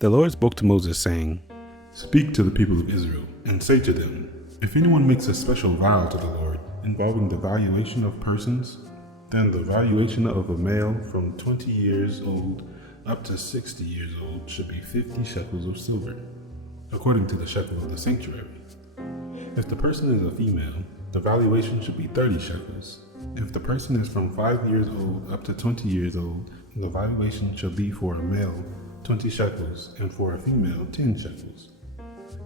The Lord spoke to Moses, saying, "Speak to the people of Israel, and say to them, if anyone makes a special vow to the Lord involving the valuation of persons, then the valuation of a male from 20 years old up to 60 years old should be 50 shekels of silver, according to the shekel of the sanctuary. If the person is a female, the valuation should be 30 shekels. If the person is from 5 years old up to 20 years old, the valuation shall be for a male 20 shekels, and for a female 10 shekels.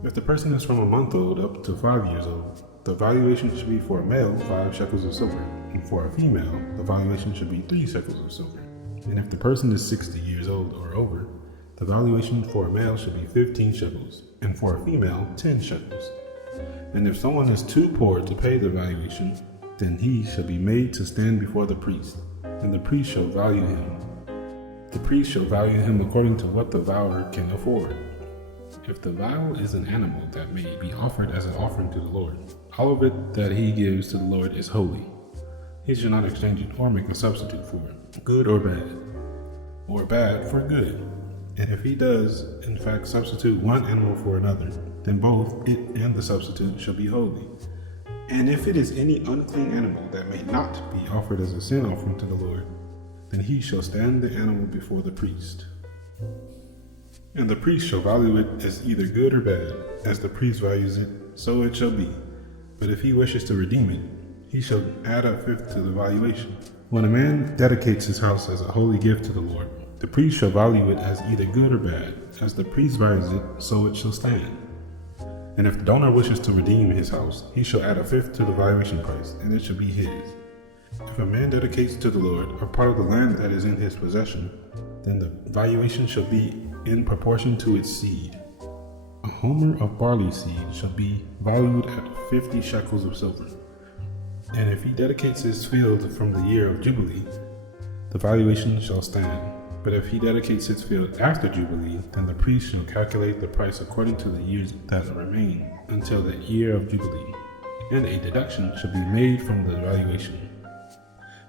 If the person is from a month old up to 5 years old, the valuation should be for a male 5 shekels of silver, and for a female, the valuation should be 3 shekels of silver. And if the person is 60 years old or over, the valuation for a male should be 15 shekels, and for a female 10 shekels. And if someone is too poor to pay the valuation, then he shall be made to stand before the priest, and the priest shall value him. The priest shall value him according to what the vower can afford. If the vow is an animal that may be offered as an offering to the Lord, all of it that he gives to the Lord is holy. He shall not exchange it or make a substitute for it, good or bad for good. And if he does, in fact, substitute one animal for another, then both it and the substitute shall be holy. And if it is any unclean animal that may not be offered as a sin offering to the Lord, then he shall stand the animal before the priest. And the priest shall value it as either good or bad, as the priest values it, so it shall be. But if he wishes to redeem it, he shall add a fifth to the valuation. When a man dedicates his house as a holy gift to the Lord, the priest shall value it as either good or bad, as the priest values it, so it shall stand. And if the donor wishes to redeem his house, he shall add a fifth to the valuation price, and it shall be his. If a man dedicates to the Lord a part of the land that is in his possession, then the valuation shall be in proportion to its seed. A homer of barley seed shall be valued at 50 shekels of silver. And if he dedicates his field from the year of Jubilee, the valuation shall stand. But if he dedicates his field after Jubilee, then the priest shall calculate the price according to the years that remain until the year of Jubilee, and a deduction shall be made from the valuation.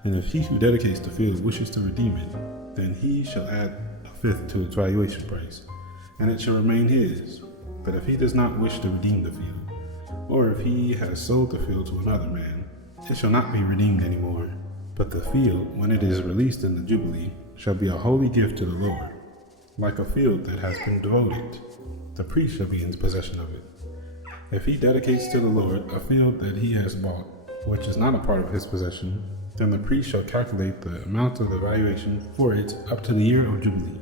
And if he who dedicates the field wishes to redeem it, then he shall add a fifth to its valuation price, and it shall remain his. But if he does not wish to redeem the field, or if he has sold the field to another man, it shall not be redeemed anymore. But the field, when it is released in the Jubilee, shall be a holy gift to the Lord, like a field that has been devoted. The priest shall be in possession of it. If he dedicates to the Lord a field that he has bought, which is not a part of his possession, then the priest shall calculate the amount of the valuation for it up to the year of Jubilee.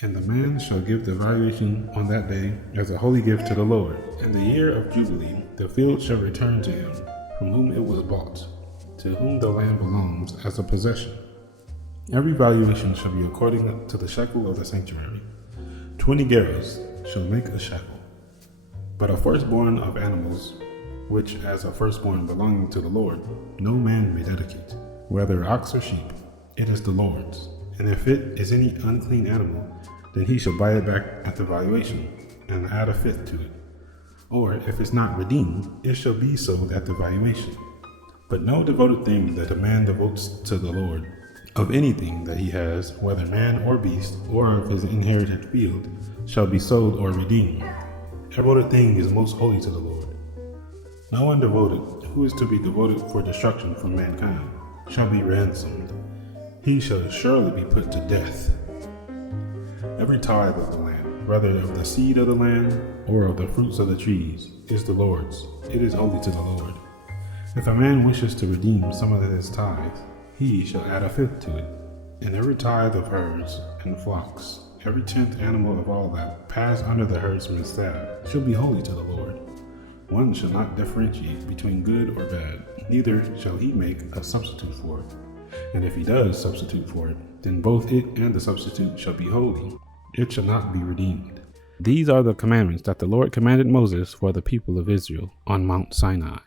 And the man shall give the valuation on that day as a holy gift to the Lord. In the year of Jubilee, the field shall return to him, from whom it was bought, to whom the land belongs as a possession. Every valuation shall be according to the shekel of the sanctuary. 20 gerahs shall make a shekel. But a firstborn of animals, which as a firstborn belonging to the Lord, no man may dedicate, whether ox or sheep, it is the Lord's. And if it is any unclean animal, then he shall buy it back at the valuation, and add a fifth to it. Or if it's not redeemed, it shall be sold at the valuation. But no devoted thing that a man devotes to the Lord, of anything that he has, whether man or beast, or of his inherited field, shall be sold or redeemed. Every devoted thing is most holy to the Lord. No one devoted, who is to be devoted for destruction from mankind, shall be ransomed. He shall surely be put to death. Every tithe of the land, whether of the seed of the land, or of the fruits of the trees, is the Lord's. It is holy to the Lord. If a man wishes to redeem some of his tithe, he shall add a fifth to it. And every tithe of herds and flocks, every 10th animal of all that pass under the herdsman's staff, shall be holy to the Lord. One shall not differentiate between good or bad, neither shall he make a substitute for it. And if he does substitute for it, then both it and the substitute shall be holy. It shall not be redeemed. These are the commandments that the Lord commanded Moses for the people of Israel on Mount Sinai.